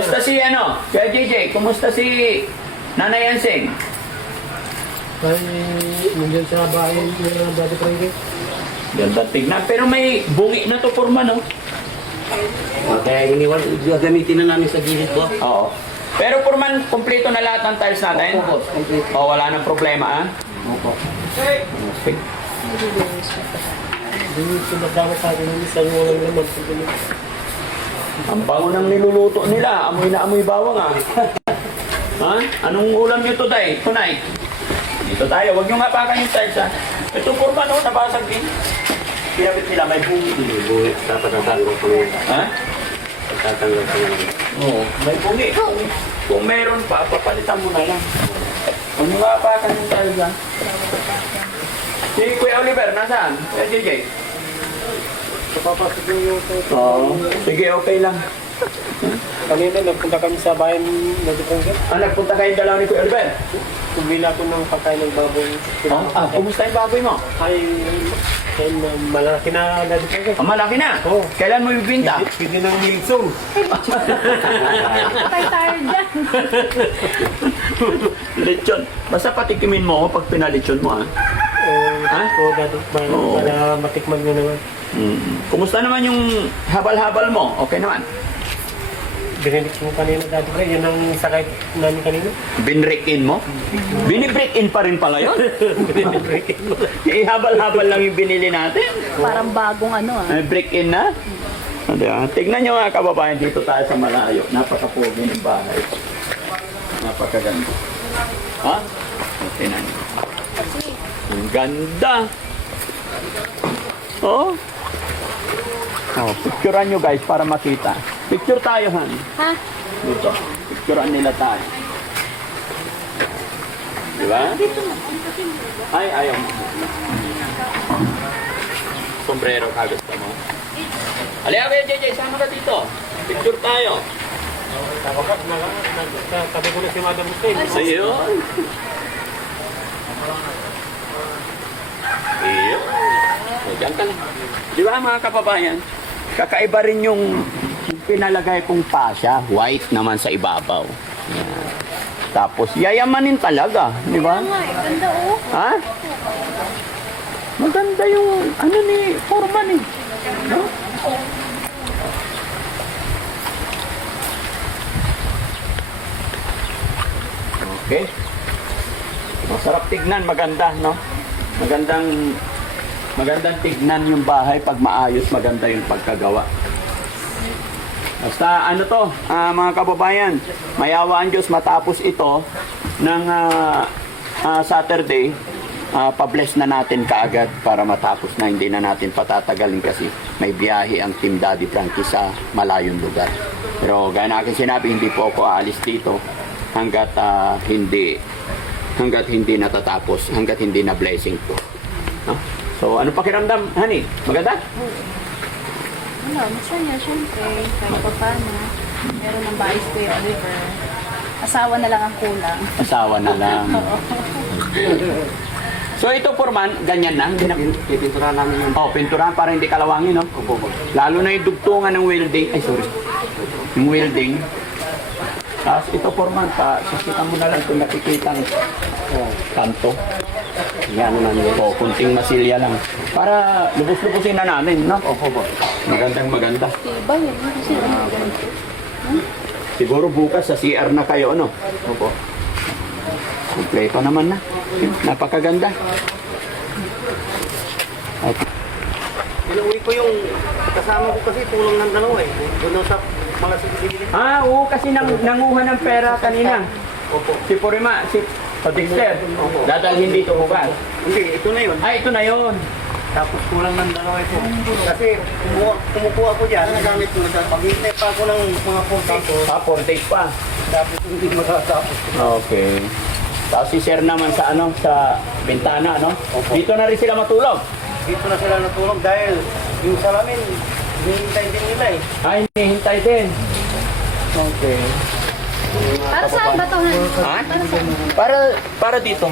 Kumusta si Kuya JJ? Kumusta si Nanay Anseng? Ay, nandiyan sa bahay ng Daddy Frankie. Ganda tignan. Pero may bungi na to forma, no? Kaya iniwan, gagamitin na namin sa gilid po. Oo. Pero Purman, kumpleto na lahat ng tiles natin? Opo, complete. O, wala nang problema, ah? Opo. Okay. Hindi sumadama sa akin ng isang walang laman. Ang bango ng niluluto nila. Amoy na amoy bawang, ah. Ha? Anong ulam nyo today? Tonight? Dito tayo. Huwag nyo nga pakan yung tiles, ha? Ito Purman, no? Nabasag din. Pinapit nila, may bungi. Buhay, dapat natanggal ko ngayon. Ha? Tatanggal ko ngayon. Oo, may bungi. Kung meron pa, papalitan mo na lang. Huwag nyo nga pakan yung tiles, ha? Si Kuya Oliver, nasaan? Kuya JJ? Napapasok yung Oo. Sige, okay lang. kanina nagpunta kami sa bahay ng Daddy Frankie. Nagpunta kayong dalawa ni Kuya Oliver? Tumila ko ng pagkain ng baboy. Kumusta yung baboy mo? Ay, malaki na Daddy Frankie. Malaki na. Oo. Kailan mo ibibinta? Pwede ng Wilson. Patay tayo dyan. Lechon. Basta patikimin mo ako pag pinalechon mo, ha? Ha? Oo, Daddy. Oo. Para matikman nyo naman. Kumusta naman yung habal-habal mo? Okay naman. Binilik mo kanina Daddy Frankie. Yan ang sakay namin kanina. Binrek in mo? Binibreak in pa rin pala yun? Habal-habal lang yung binili natin. Parang bagong ano ah. May break in na? Diba? Tignan nyo nga kababayan, dito tayo sa malayo. Napakapogi ng bahay. Napakaganda. Ha? Okay na nyo. Ang ganda. Oh. Oh, picturean nyo guys para makita. Picture tayo, Han. Ha? Dito. Picturean nila tayo. Diba? Ay, ayaw mo. Sombrero ka gusto mo. Halika kayo, JJ. Sama ka dito. Picture tayo. Sabi ko na si Madam Hussein. Ayun. Ayun. O, dyan ka lang. Di ba mga kababayan? Kakaiba rin yung pinalagay kong pasya. White naman sa ibabaw. Yan. Tapos yayamanin talaga. Di ba? Nga eh, ganda oh. Ha? Maganda yung ano ni Foreman eh. No? Okay. Masarap tignan, maganda, no? Magandang tignan yung bahay pag maayos, maganda yung pagkagawa. Basta ano to, mga kababayan, mayawa ang Diyos matapos ito ng Saturday, pa-bless na natin kaagad para matapos na hindi na natin patatagalin kasi may biyahe ang Team Daddy Frankie sa malayong lugar. Pero gaya na akin sinabi, hindi po ako aalis dito hanggat hindi natatapos, hanggat hindi na blessing to. So ano pakiramdam, honey? Maganda? Ano, masaya syempre. Kahit pa paano. Meron ng bahay si Kuya Oliver. Asawa na lang ang kulang. Asawa na lang. So ito Foreman, ganyan na. Pipinturahan namin yung... Oh, pinturahan para hindi kalawangin, no? Opo. Lalo na yung dugtungan ng welding. Ay, sorry. Yung welding. Tapos ito Foreman, sisikan mo na lang kung nakikita ng kanto. Yan na namin. O, kunting masilya lang. Para lubos-lubusin na namin, no? Opo. Maganda. Diba yun? Kasi Siguro bukas sa CR na kayo, ano? Opo. Kompleto naman na. Napakaganda. At, Inuwi ko yung kasama ko kasi tulong ng dalawa eh. Doon sa Malasig. oo, kasi nanguha ng pera kanina. Opo. Si Purima, si Dexter. Dadalhin dito bukas. Hindi, ito na yun. Ay, ito na yon. Tapos kulang ng dalawa ito. Kasi kumukuha ko dyan, nagamit ko na dyan. Paghintay pa ako ng mga 4 days. 4 days pa. Tapos hindi matatapos. Okay. Tapos si Sir naman sa sa bintana, no? Opo. Dito na rin sila matulog. Dito na sila natulog dahil yung salamin, hinihintay din nila eh. Ay, hinihintay din. Okay. para saan ba ito? Ha? Para dito.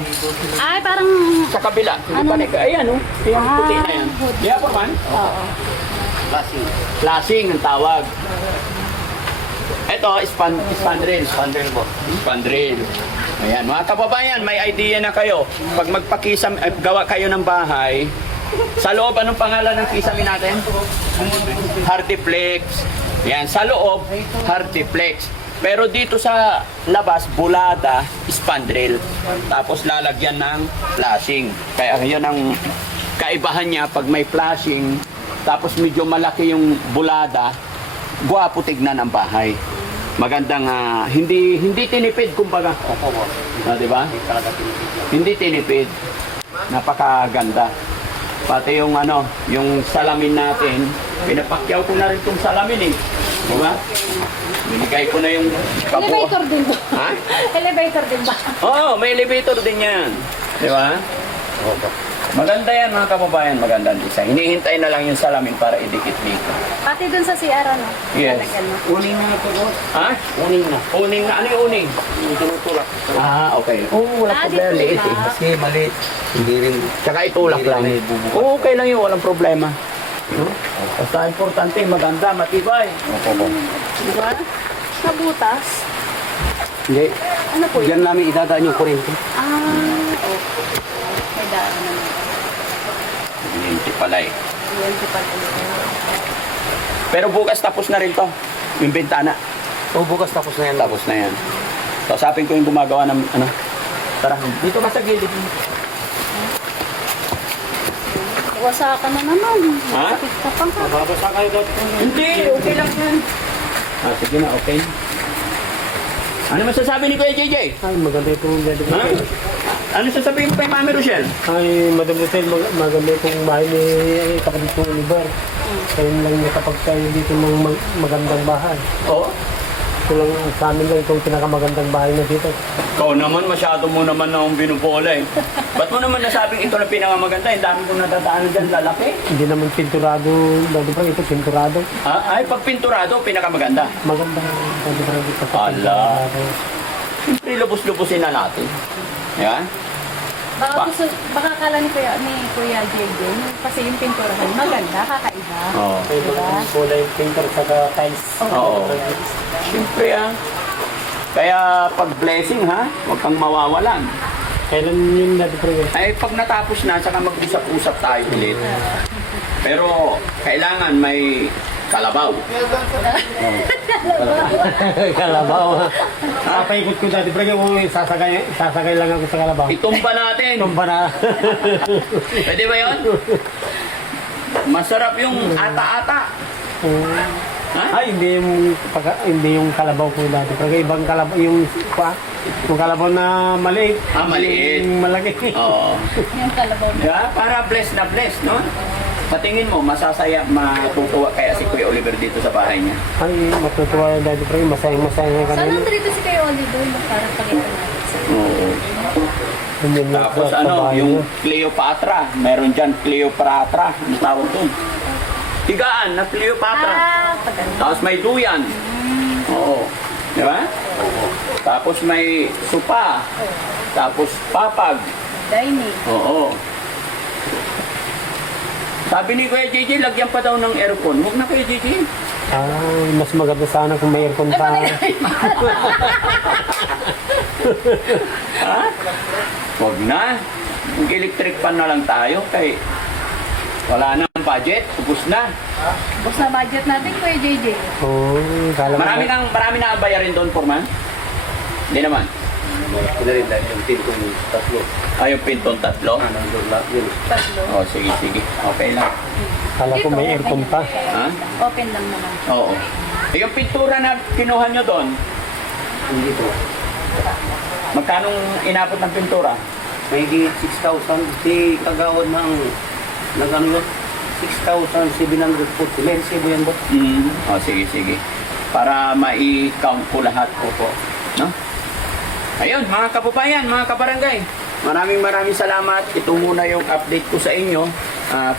Ay, parang... Sa kabila. Ano? Ayan, no? Yung puti na yan. Di ba, man? Oo. Lasing. Lasing ang tawag. Ito, spandrel. Pandel po. Spandrel. Ayan, mga kababayan, may idea na kayo. Pag magpakisam, gawa kayo ng bahay, sa loob, anong pangalan ng kisame natin? Hardiplex. Ayan, sa loob, Hardiplex. Pero dito sa labas, bulada, spandrel. Tapos lalagyan ng flashing. Kaya yun ang kaibahan niya pag may flashing, tapos medyo malaki yung bulada, guwapo tignan ang bahay. Magandang hindi tinipid kumbaga. Opo po. Di ba? Hindi talaga tinipid yan. Hindi tinipid. Napakaganda. Pati yung yung salamin natin, pinapakyaw ko na rin itong salamin eh. Di ba? Binigay ko na yung Elevator din ba? Ha? Elevator din ba? Oo, may elevator din yan. Di ba? Opo. Maganda yan mga kababayan, maganda ang design. Hinihintay na lang yung salamin para idikit dito. Pati dun sa CR, ano? Yes. Lalagyan mo. Uning na ito po. Ha? Uning na. Uning na. Ano yung uning? Yung tinutulak. Okay. Oo, wala Ah, problema. dito Liit eh. ba? Kasi maliit. Hindi rin. Tsaka itulak lang. Hindi rin bubukas. Oo, okay lang yun. Walang problema. No? Basta importante, maganda, matibay. Opo po. Di ba? Nabutas. Hindi. Ano po yun? Diyan namin idadaan yung kuryente. Ah, okay. May daan naman. Hindi pala eh. Yan, si Pag-ulit. Pero bukas tapos na rin to. Yung bintana. O bukas tapos na yan. Tapos na yan. So, sapin ko yung gumagawa ng Tara, dito ka sa gilid. Wasakan na naman. Ha? Sakit ka pa ka. Mababasa kayo daw. Hindi, okay lang yan. Sige na, okay. Ano masasabi ni Kuya JJ? Ay, maganda itong Daddy Ha? Frankie. Ano sasabihin mo kay Mami Rochelle? Ay, Madam Rosel, maganda itong bahay ni kapatid kong Oliver. Kayo lang nakapagtayo dito ng magandang bahay. Oo. Ito lang sa amin lang itong pinakamagandang bahay na dito. Ikaw naman, masyado mo naman na akong binubola eh. Ba't mo naman nasabing ito na pinakamaganda? Yung dami kong natataanan dyan, lalaki. Hindi naman pinturado, Daddy Frankie, ito pinturado. Ay, pag pinturado, pinakamaganda. Maganda, Daddy Frankie. Ito Ala. pinturado. Siyempre, lubos-lubusin na natin. Yan. Baka kala ni Kuya JJ, kasi yung pinturahan maganda, kakaiba. Oo. Ito Diba? ang kulay pintor sa tiles. Oo. Siyempre Kaya pag blessing ha, huwag kang mawawalan. Kailan yun, Daddy Frankie? Ay pag natapos na, saka mag-usap-usap tayo ulit. Pero kailangan may kalabaw. Kalabaw. Papaikot ko, Daddy Frankie, kung sasagay lang ako sa kalabaw. Itumba natin. Tumba na. Pwede ba yun? Masarap yung ata-ata. Ha? Ay, hindi yung kalabaw ko, Daddy Frankie. Ibang kalabaw, yung kalabaw na maliit. Maliit. Yung malaki. Oo. Yung kalabaw na. Yeah, para bless na bless, no? Sa tingin mo, masasaya, matutuwa kaya si Kuya Oliver dito sa bahay niya. Ay, matutuwa yung Daddy Frankie. Masayang-masaya na Saan kanina. nandito si Kuya Oliver? Parang pakita natin. Oo. Hindi na Tapos sa bahay yung niya. Cleopatra. Meron dyan Cleopatra. Ano tawag doon? Higaan na Cleopatra. Paganda. Tapos may duyan. Oo. Di ba? Tapos may supa. Tapos papag. Dining. Oo. Sabi ni Kuya JJ, lagyan pa daw ng aircon. Huwag na Kuya JJ. Ay, mas maganda sana kung may aircon pa. Ha? Huwag na. Mag-electric pan na lang tayo kay wala nang budget. Ubus na. Bus na budget natin, Kuya JJ. Oo, kala mo. Marami na ang bayarin doon, Foreman? Hindi naman. Ito rin dahil yung tin kong tatlo. Yung pintong tatlo? Nandun lahat yun. Tatlo. Oh, sige. Okay lang. Kala ko may aircon pa. Ha? Open lang naman. Oo. Yung pintura na kinuha nyo doon, Hindi po. magkano inabot ng pintura? May 6,000. Si kagawad ng ano yun? 6,740. May resibo yan ba? Oh, sige. Para mai-count ko lahat po. No? Ayun, mga kababayan, mga kabarangay. Maraming salamat. Ito muna yung update ko sa inyo.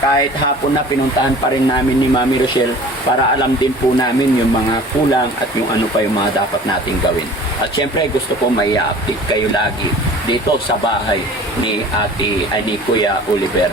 Kahit hapon na pinuntahan pa rin namin ni Mami Rochelle para alam din po namin yung mga kulang at yung ano pa yung mga dapat nating gawin. At syempre gusto ko may update kayo lagi dito sa bahay ni Kuya Oliver.